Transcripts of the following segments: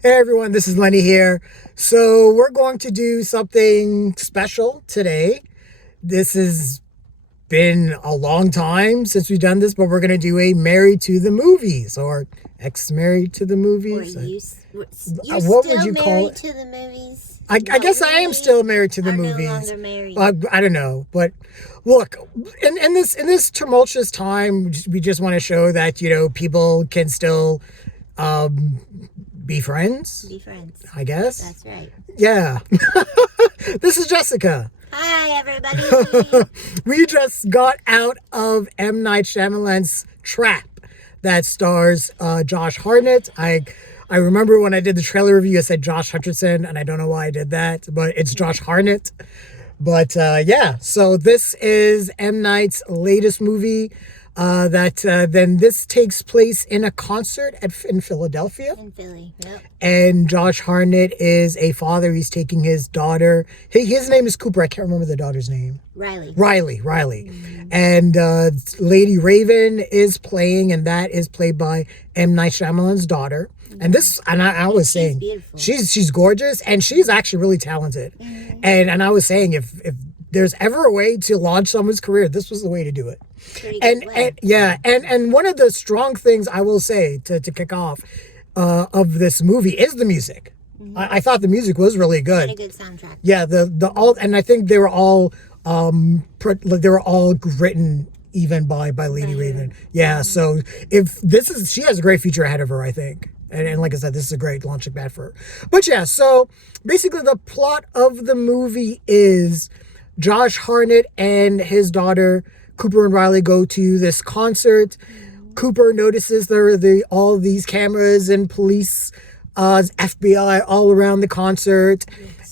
Hey everyone, this is Lenny here. So we're going to do something special today. This has been a long time since we've done this, but we're going to do a Married to the Movies or ex-married to the Or movies. you're What would still you call married it? to the movies? I But guess I am we still married to the are no movies. longer married. I don't know, but look, in this tumultuous time, we just want to show that people can still um, be friends. Be friends. I guess. That's right. Yeah. This is Jessica. Hi, everybody. We just got out of M. Night Shyamalan's Trap that stars Josh Hartnett. I remember when I did the trailer review, I said Josh Hutcherson, and I don't know why I did that, but it's Josh Hartnett. But yeah, so this is M. Night's latest movie. Then this takes place in a concert in Philadelphia. In Philly, yep. And Josh Hartnett is a father. He's taking his daughter. His name is Cooper. I can't remember the daughter's name. Riley. Riley. And Lady Raven is playing, and that is played by M. Night Shyamalan's daughter. And I was saying, beautiful. she's gorgeous, and she's actually really talented. And I was saying, if there's ever a way to launch someone's career, this was the way to do it. And one of the strong things I will say to kick off of this movie is the music. I thought the music was really good. Had a good soundtrack. Yeah, the all, and I think they were all written even by Lady Raven. Yeah, so she has a great future ahead of her, I think. And like I said, this is a great launching pad for her. But yeah, so basically the plot of the movie is Josh Hartnett and his daughter Cooper and Riley go to this concert. Cooper notices there are all these cameras and police, FBI all around the concert,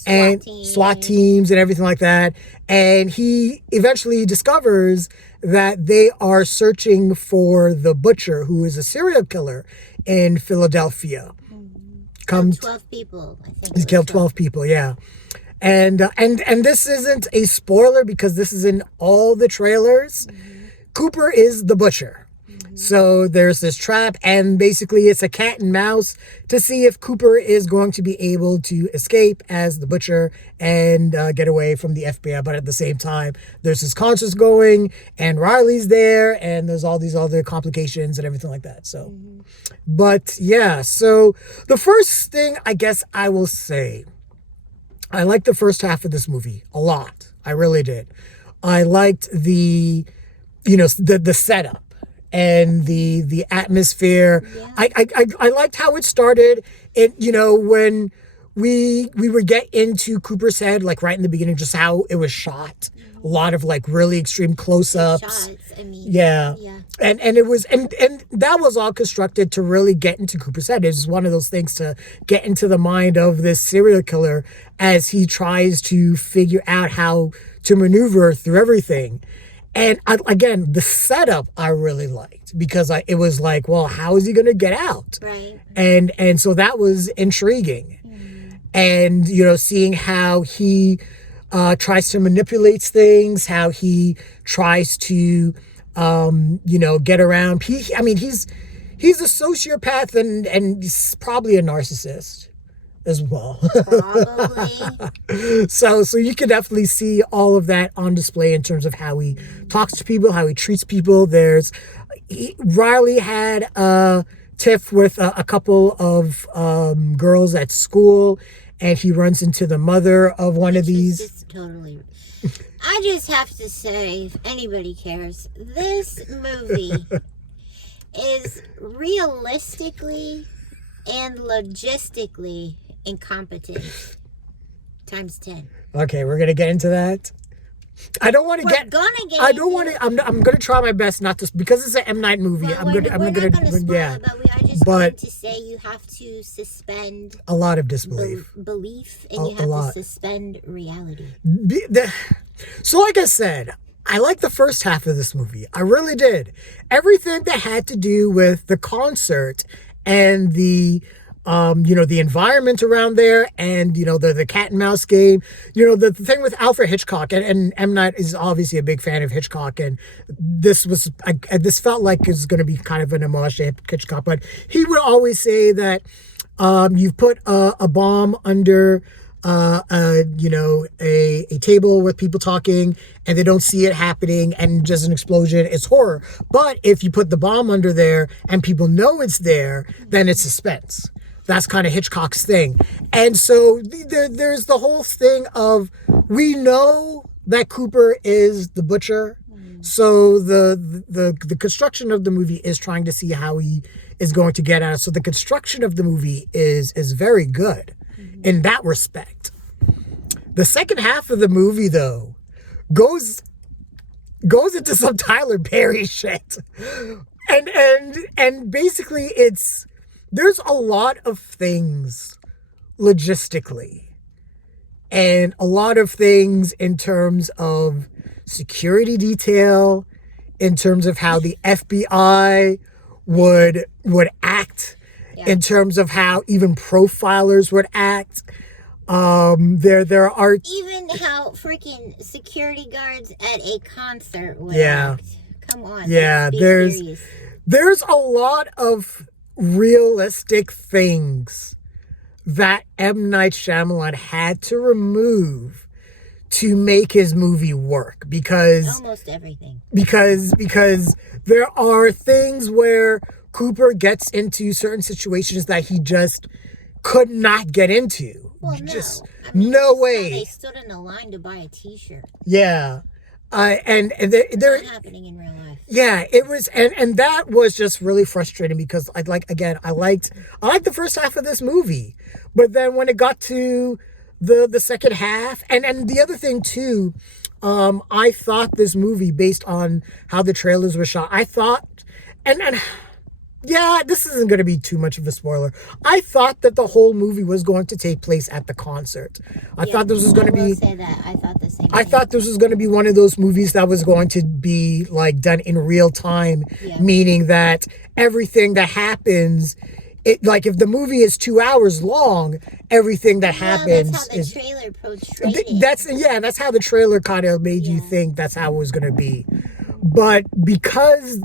and SWAT teams and everything like that. And he eventually discovers that they are searching for the butcher, who is a serial killer in Philadelphia. Killed 12 people, I think. He's killed 12 people, yeah. And this isn't a spoiler because this is in all the trailers. Cooper is the butcher. So there's this trap, and basically it's a cat and mouse to see if Cooper is going to be able to escape as the butcher and get away from the FBI. But at the same time, there's this concert going, and Riley's there, and there's all these other complications and everything like that. So, but yeah, so the first thing I guess I will say, I liked the first half of this movie a lot. I really did. I liked the setup and the atmosphere. Yeah. I liked how it started. When we would get into Cooper's head, like right in the beginning, just how it was shot. A lot of like really extreme close-ups. Shots, I mean. Yeah. And it was and that was all constructed to really get into Cooper's head. It's one of those things to get into the mind of this serial killer as he tries to figure out how to maneuver through everything. And again, the setup I really liked because it was like, well, how is he going to get out? Right. And so that was intriguing. And seeing how he tries to manipulate things, how he tries to get around. He's a sociopath and he's probably a narcissist as well. Probably. So you can definitely see all of that on display in terms of how he talks to people, how he treats people. Riley had a tiff with a couple of girls at school, and he runs into the mother of one of these. Just totally. I just have to say, if anybody cares, this movie is realistically and logistically incompetent times 10. Okay, we're gonna get into that. I don't want to get. I don't want to. I'm gonna try my best not to, because it's an M. Night movie. Well, I'm gonna spoil yeah. it, but we are just going to say you have to suspend a lot of disbelief. Belief, and you have to suspend reality. So, like I said, I liked the first half of this movie. I really did. Everything that had to do with the concert and the the environment around there, and the cat and mouse game. The thing with Alfred Hitchcock, and M. Night is obviously a big fan of Hitchcock, and this felt like it's going to be kind of an homage to Hitchcock, but he would always say that You've put a bomb under a table with people talking and they don't see it happening and just an explosion. It's horror. But if you put the bomb under there and people know it's there, then it's suspense. That's kind of Hitchcock's thing. And so there's the whole thing of, we know that Cooper is the butcher. So the construction of the movie is trying to see how he is going to get out. So the construction of the movie is very good in that respect. The second half of the movie, though, goes into some Tyler Perry shit. And basically there's a lot of things logistically and a lot of things in terms of security detail, in terms of how the FBI would act, in terms of how even profilers would act. There are even how freaking security guards at a concert would act. Come on. Yeah, there's a lot of realistic things that M. Night Shyamalan had to remove to make his movie work, because almost everything, because there are things where Cooper gets into certain situations that he just could not get into. Well, no way. They stood in a line to buy a T-shirt. Yeah. And they're not happening in real life. Yeah, it was, and that was just really frustrating, because I liked the first half of this movie, but then when it got to the second half, and the other thing too, I thought this movie, based on how the trailers were shot, I thought, and yeah, this isn't going to be too much of a spoiler, I thought that the whole movie was going to take place at the concert. I thought this was going to be. Say that. I thought the same. I thought this was going to be one of those movies that was going to be like done in real time, meaning that everything that happens, like if the movie is 2 hours long, everything that happens that's how the trailer portrayed it. That's how the trailer kind of made you think that's how it was going to be. But because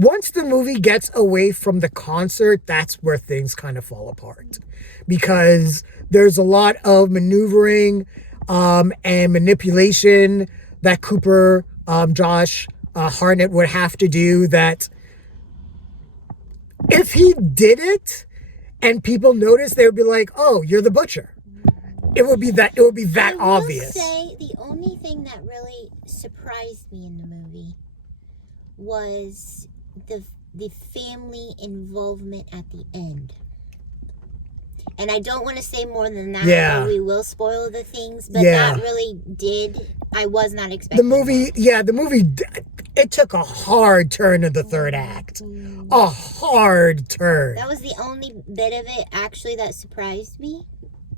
once the movie gets away from the concert, that's where things kind of fall apart, because there's a lot of maneuvering and manipulation that Cooper, Josh Hartnett would have to do, that if he did it and people noticed, they would be like, "Oh, you're the butcher." It would be that obvious. I will say the only thing that really surprised me in the movie was the family involvement at the end. And I don't want to say more than that, or we will spoil the things, but that really I was not expecting the movie, it took a hard turn in the third act. A hard turn. That was the only bit of it, actually, that surprised me.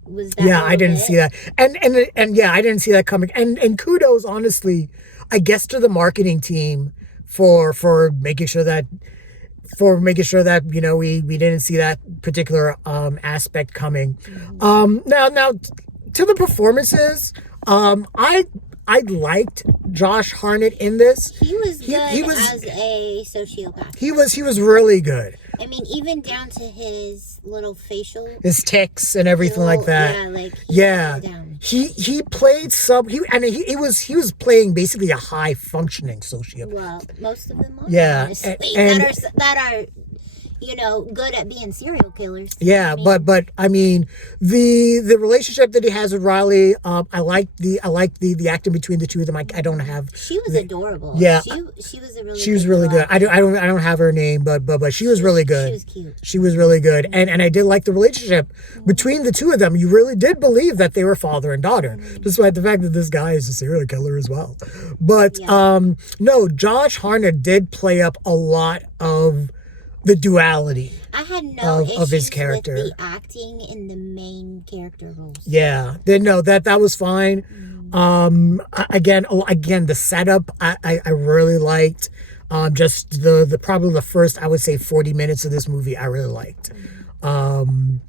Was that I didn't see that. And I didn't see that coming. And kudos, honestly, I guess, to the marketing team for making sure that we didn't see that particular aspect coming. Now to the performances, I liked Josh Hartnett in this. He was good as a sociopath. He was really good. I mean, even down to his little his tics and everything like that. He played he was playing basically a high functioning sociopath. Well, most of them are. Yeah, honestly, that are good at being serial killers. Yeah, but I mean, the relationship that he has with Riley, I like the acting between the two of them. I don't have. She was adorable. Yeah, she was She was really good. I don't have her name, but she was really good. She was cute. She was really good, and I did like the relationship between the two of them. You really did believe that they were father and daughter, despite the fact that this guy is a serial killer as well. But no, Josh Hartnett did play up a lot of the duality. I had no issues of his character, with the acting in the main character roles. Yeah, that was fine. Again, the setup I really liked. Just the probably the first, I would say, 40 minutes of this movie I really liked. And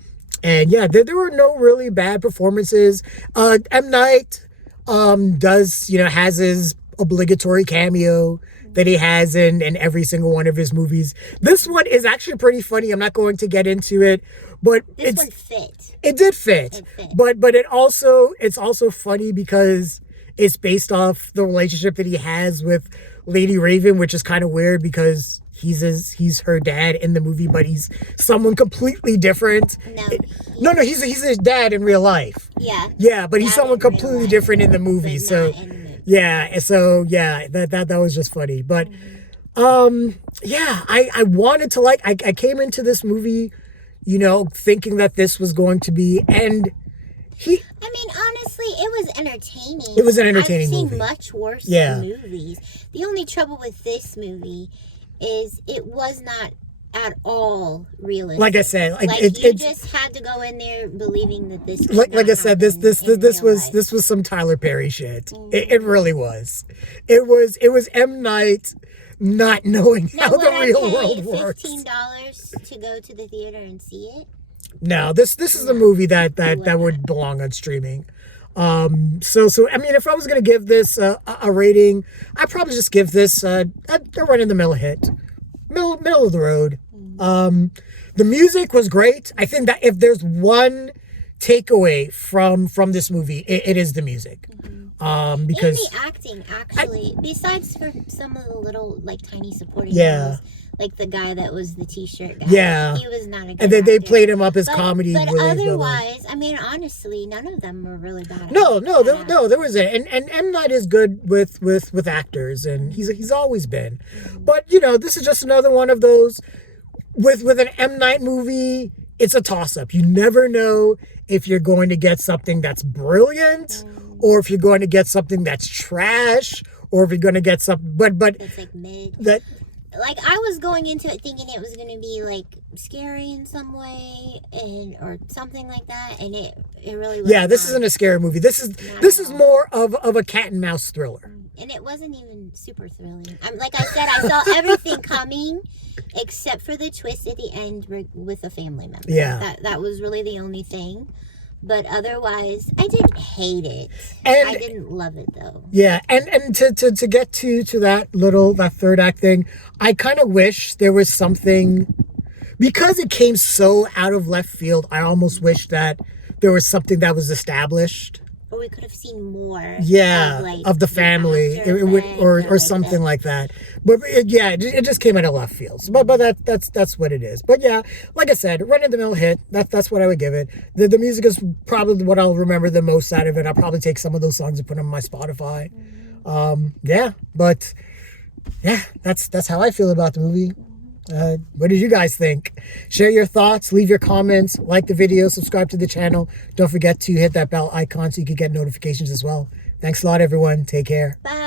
yeah, there were no really bad performances. M. Night has his obligatory cameo that he has in every single one of his movies. This one is actually pretty funny. I'm not going to get into it, but This one fit. It did fit. It fit. But it's also funny because it's based off the relationship that he has with Lady Raven, which is kind of weird because he's her dad in the movie, but he's someone completely different. No, he's his dad in real life. Yeah. Yeah, but he's someone completely different in the movie. So yeah, that was just funny. But yeah, I wanted to I came into this movie, thinking that this was going to be, and I mean, honestly, it was entertaining. It was an entertaining movie. I've seen much worse movies. The only trouble with this movie is it was not at all realistic. Like I said, you just had to go in there believing that this. Like I said, this was some Tyler Perry shit. Mm-hmm. It really was. It was M. Night not knowing how the real world works. $15 to go to the theater and see it. No, this is a movie that would belong on streaming. So I mean, if I was gonna give this a rating, I'd probably just give this a run in the middle hit, middle of the road. The music was great. I think that if there's one takeaway from this movie, it is the music. Because and the acting, actually, besides for some of the little tiny supporting roles. Like the guy that was the t-shirt guy. Yeah. He was not a good And then they actor. played him up as comedy. But otherwise, I mean, honestly, none of them were really bad. No, there wasn't. And M. Night is good with actors, and he's always been. But, this is just another one of those, with an M. Night movie, it's a toss-up. You never know if you're going to get something that's brilliant, or if you're going to get something that's trash, or if you're going to get something, but it's mid. I was going into it thinking it was going to be scary in some way or something like that, and it really was. Yeah, this isn't a scary movie. This is more of a cat and mouse thriller. And it wasn't even super thrilling. Like I said, I saw everything coming except for the twist at the end with a family member. Yeah. That was really the only thing. But otherwise, I didn't hate it. And I didn't love it though. Yeah, and to get to that third act thing, I kind of wish there was something, because it came so out of left field. I almost wish that there was something that was established. Or we could have seen more. Yeah, of the family, or something like that. But it just came out of left field. But that's what it is. But yeah, like I said, run of the mill hit. That's what I would give it. The music is probably what I'll remember the most out of it. I'll probably take some of those songs and put them on my Spotify. But that's how I feel about the movie. What did you guys think? Share your thoughts, leave your comments, like the video, subscribe to the channel. Don't forget to hit that bell icon so you can get notifications as well. Thanks a lot, everyone. Take care. Bye.